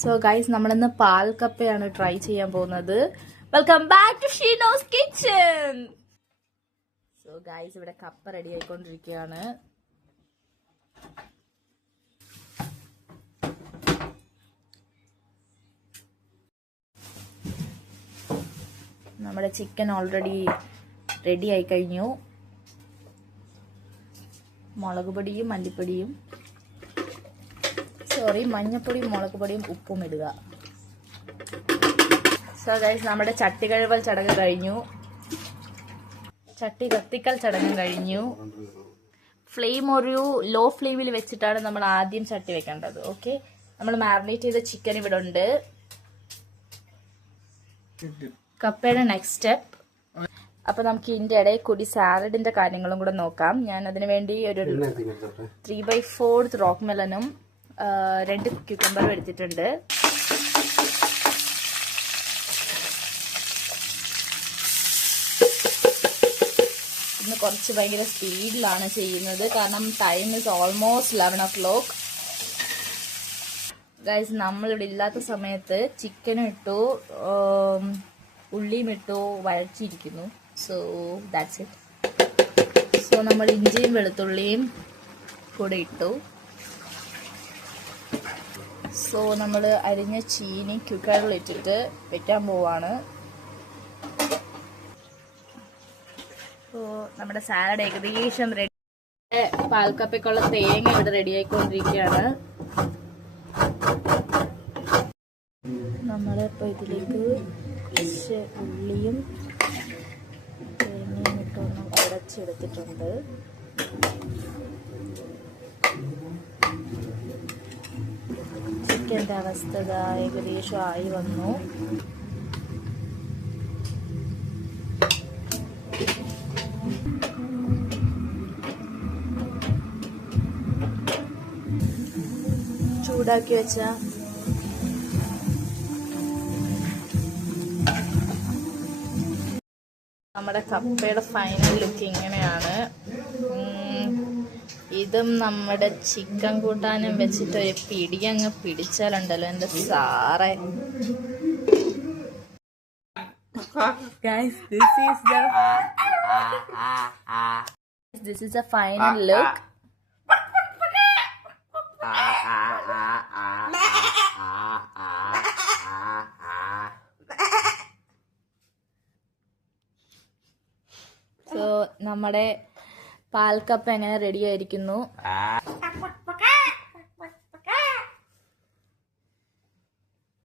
So guys, നമ്മളിന്ന് പാൽക്കപ്പയാണ് try ചെയ്യാൻ പോകുന്നത്. Welcome back to Sheeno's kitchen. So guys, ഇവിടെ കപ്പ റെഡി ആയിക്കൊണ്ടിരിക്കുകയാണ്. നമ്മുടെ ചിക്കൻ ഓൾറെഡി റെഡി ആയി കഴിഞ്ഞു. മുളക് പൊടിയും മല്ലിപ്പൊടിയും മഞ്ഞപ്പൊടിയും മുളക് പൊടിയും ഉപ്പും ഇടുക. സോ ഗൈസ്, നമ്മുടെ ചട്ടി കഴുകൽ ചടങ്ങ് കഴിഞ്ഞു. ചട്ടി കത്തിക്കൽ ചടങ്ങ് കഴിഞ്ഞു. ഫ്ലെയിം ഒരു ലോ ഫ്ലെയിമിൽ വെച്ചിട്ടാണ് നമ്മൾ ആദ്യം ചട്ടി വെക്കേണ്ടത്. ഓക്കെ, നമ്മൾ മാരിനേറ്റ് ചെയ്ത ചിക്കൻ ഇവിടെ ഉണ്ട്. കപ്പയുടെ നെക്സ്റ്റ് സ്റ്റെപ്പ്. അപ്പൊ നമുക്ക് ഇതിന്റെ ഇടയിൽ കൂടി സാലഡിന്റെ കാര്യങ്ങളും കൂടെ നോക്കാം. ഞാൻ അതിനു വേണ്ടി ഒരു 3/4 റോക്ക് മെലനും 2 ക്യൂക്കമ്പറും എടുത്തിട്ടുണ്ട്. ഇന്ന് കുറച്ച് ഭയങ്കര സ്പീഡിലാണ് ചെയ്യുന്നത്, കാരണം time is almost 11 o'clock. Guys, നമ്മളിവിടെ ഇല്ലാത്ത സമയത്ത് ചിക്കനും ഇട്ടു, ഉള്ളിയും ഇട്ടു വഴച്ചിരിക്കുന്നു. So that's it. സോ നമ്മൾ ഇഞ്ചിയും വെളുത്തുള്ളിയും കൂടെ ഇട്ടു. സോ നമ്മൾ അരിഞ്ഞ ചീനി കുക്കറിൽ ഇട്ടിട്ട് വെക്കാൻ പോവാണ്. സോ നമ്മുടെ സാലഡ് ഏകദേശം റെഡി. പാൽക്കപ്പയ്ക്കുള്ള തേങ്ങ ഇവിടെ റെഡി ആയിക്കൊണ്ടിരിക്കുകയാണ്. നമ്മളിപ്പോൾ ഇതിലേക്ക് കുറച്ച് ഉള്ളിയും തേങ്ങയും ഇട്ടൊന്ന് ഉടച്ചെടുത്തിട്ടുണ്ട്. ചിക്കൻ്റെ അവസ്ഥ ഏകദേശം ആയി വന്നു. ചൂടാക്കി വെച്ച നമ്മുടെ കപ്പയുടെ ഫൈനൽ ലുക്ക് ഇങ്ങനെയാണ്. ഇതും നമ്മുടെ ചിക്കൻ കൂട്ടാനും വെച്ചിട്ട് ഒരു പിടി അങ്ങ് പിടിച്ചാലുണ്ടല്ലോ എൻ്റെ സാറേ. Guys, this is the final look. So നമ്മുടെ പാൽക്കപ്പ എങ്ങനെ റെഡി ആയിരിക്കുന്നു.